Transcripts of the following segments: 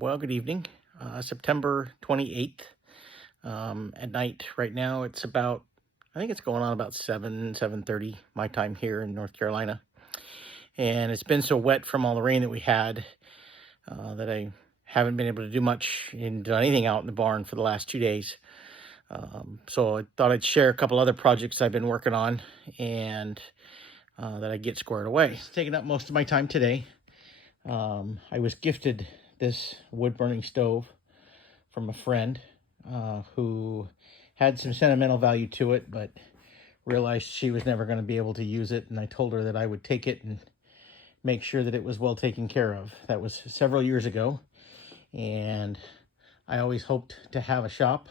Well, good evening. September 28th at night. Right now, it's about, I think it's going on about 7:30 my time here in North Carolina. And it's been so wet from all the rain that we had that I haven't been able to do much and do anything out in the barn for the last 2 days. So I thought I'd share a couple other projects I've been working on and that I get squared away. It's taking up most of my time today. I was gifted this wood burning stove from a friend who had some sentimental value to it, but realized she was never going to be able to use it. And I told her that I would take it and make sure that it was well taken care of. That was several years ago. And I always hoped to have a shop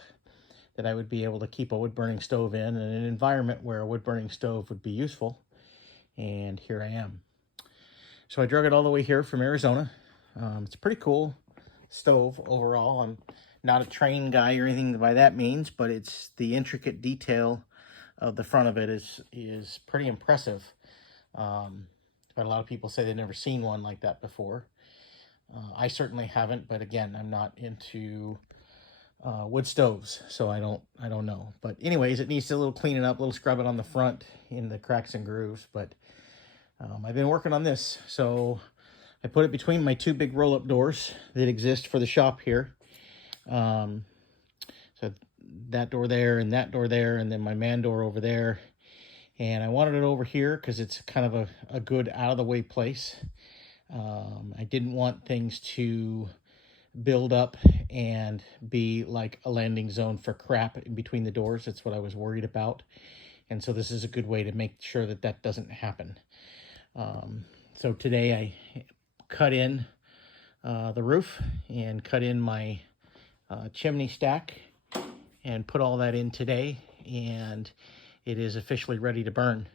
that I would be able to keep a wood burning stove in and an environment where a wood burning stove would be useful. And here I am. So I drug it all the way here from Arizona. It's a pretty cool stove overall. I'm not a train guy or anything by that means, but it's the intricate detail of the front of it is pretty impressive. But a lot of people say they've never seen one like that before. I certainly haven't, but again, I'm not into wood stoves, so I don't know. But anyways, it needs a little cleaning up, a little scrubbing on the front in the cracks and grooves. But I've been working on this, so I put it between my two big roll-up doors that exist for the shop here. So that door there and that door there, and then my man door over there. And I wanted it over here because it's kind of a good out-of-the-way place. I didn't want things to build up and be like a landing zone for crap in between the doors. That's what I was worried about. And so this is a good way to make sure that that doesn't happen. So today I cut in the roof and cut in my chimney stack and put all that in today, and it is officially ready to burn.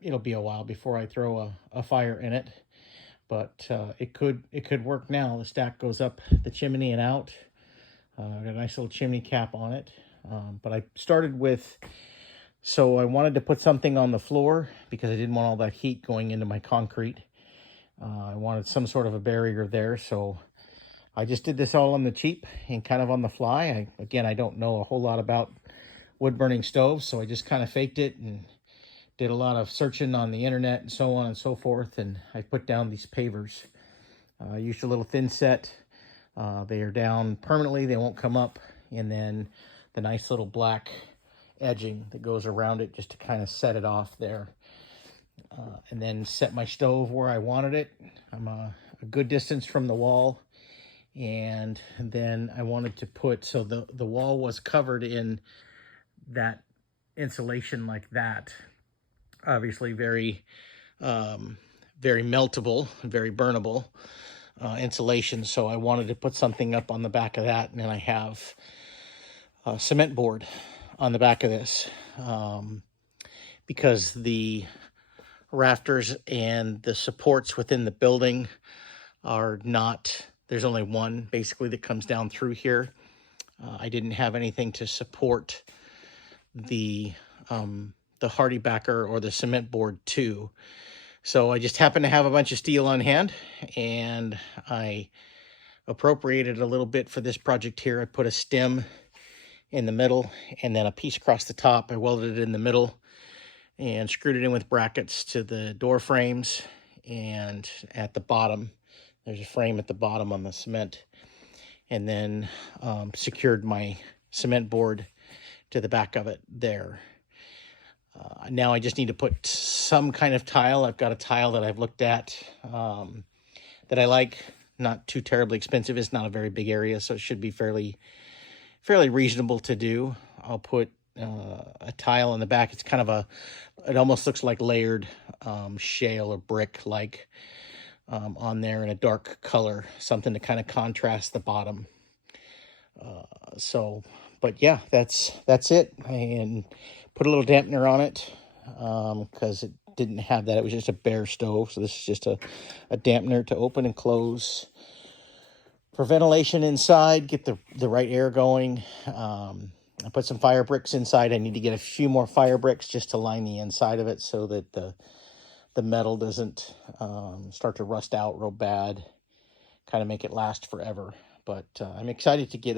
It'll be a while before I throw a fire in it, but it could work now. The stack goes up the chimney and out. Got a nice little chimney cap on it. But I started with, so I wanted to put something on the floor because I didn't want all that heat going into my concrete. I wanted some sort of a barrier there, so I just did this all on the cheap and kind of on the fly. I don't know a whole lot about wood burning stoves, so I just kind of faked it and did a lot of searching on the internet and so on and so forth, and I put down these pavers. I used a little thin set. They are down permanently, they won't come up, and then the nice little black edging that goes around it just to kind of set it off there. And then set my stove where I wanted it. I'm a good distance from the wall. And then I wanted to put, so the wall was covered in that insulation like that. Obviously very, very meltable, very burnable insulation. So I wanted to put something up on the back of that. And then I have a cement board on the back of this because the rafters and the supports within the building are not, there's only one basically that comes down through here. I didn't have anything to support the HardieBacker or the cement board too. So I just happened to have a bunch of steel on hand, and I appropriated a little bit for this project here. I put a stem in the middle and then a piece across the top. I welded it in the middle and screwed it in with brackets to the door frames, and at the bottom there's a frame at the bottom on the cement, and then secured my cement board to the back of it there. Now I just need to put some kind of tile. I've got a tile that I've looked at that I like, not too terribly expensive. It's not a very big area, so it should be fairly reasonable to do. I'll put a tile on the back. It's kind of it almost looks like layered shale or brick like on there in a dark color, something to kind of contrast the bottom. But yeah, that's it. And put a little dampener on it because it didn't have that. It was just a bare stove. So this is just a dampener to open and close for ventilation inside, get the right air going. I put some fire bricks inside. I need to get a few more fire bricks just to line the inside of it so that the metal doesn't start to rust out real bad. kind of make it last forever. But I'm excited to get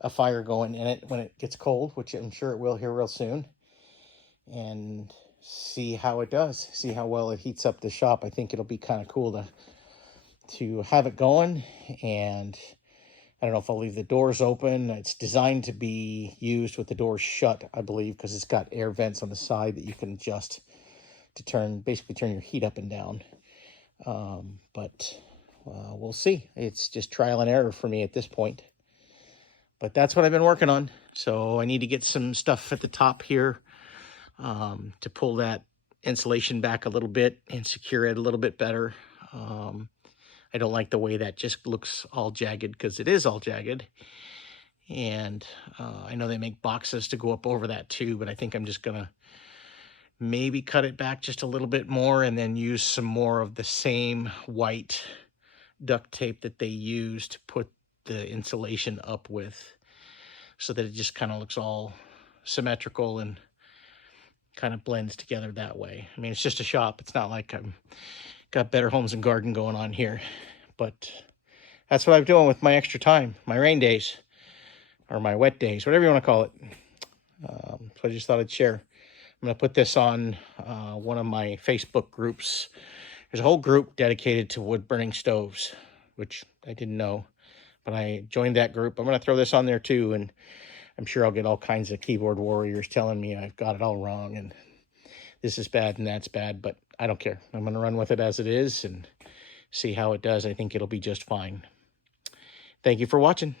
a fire going in it when it gets cold, which I'm sure it will here real soon, and see how it does, see how well it heats up the shop. I think it'll be kind of cool to have it going. And I don't know if I'll leave the doors open. It's designed to be used with the doors shut, I believe, because it's got air vents on the side that you can adjust to basically turn your heat up and down. But we'll see. It's just trial and error for me at this point. But that's what I've been working on. So I need to get some stuff at the top here to pull that insulation back a little bit and secure it a little bit better. I don't like the way that just looks all jagged, because it is all jagged. And I know they make boxes to go up over that too, but I think I'm just gonna maybe cut it back just a little bit more and then use some more of the same white duct tape that they use to put the insulation up with, so that it just kind of looks all symmetrical and kind of blends together that way. I mean, it's just a shop. It's not like I'm got Better Homes and Garden going on here, but that's what I'm doing with my extra time, my rain days, or my wet days, whatever you want to call it. So I just thought I'd share. I'm going to put this on one of my Facebook groups. There's a whole group dedicated to wood burning stoves, which I didn't know, but I joined that group. I'm going to throw this on there too, and I'm sure I'll get all kinds of keyboard warriors telling me I've got it all wrong and this is bad and that's bad, but I don't care. I'm going to run with it as it is and see how it does. I think it'll be just fine. Thank you for watching.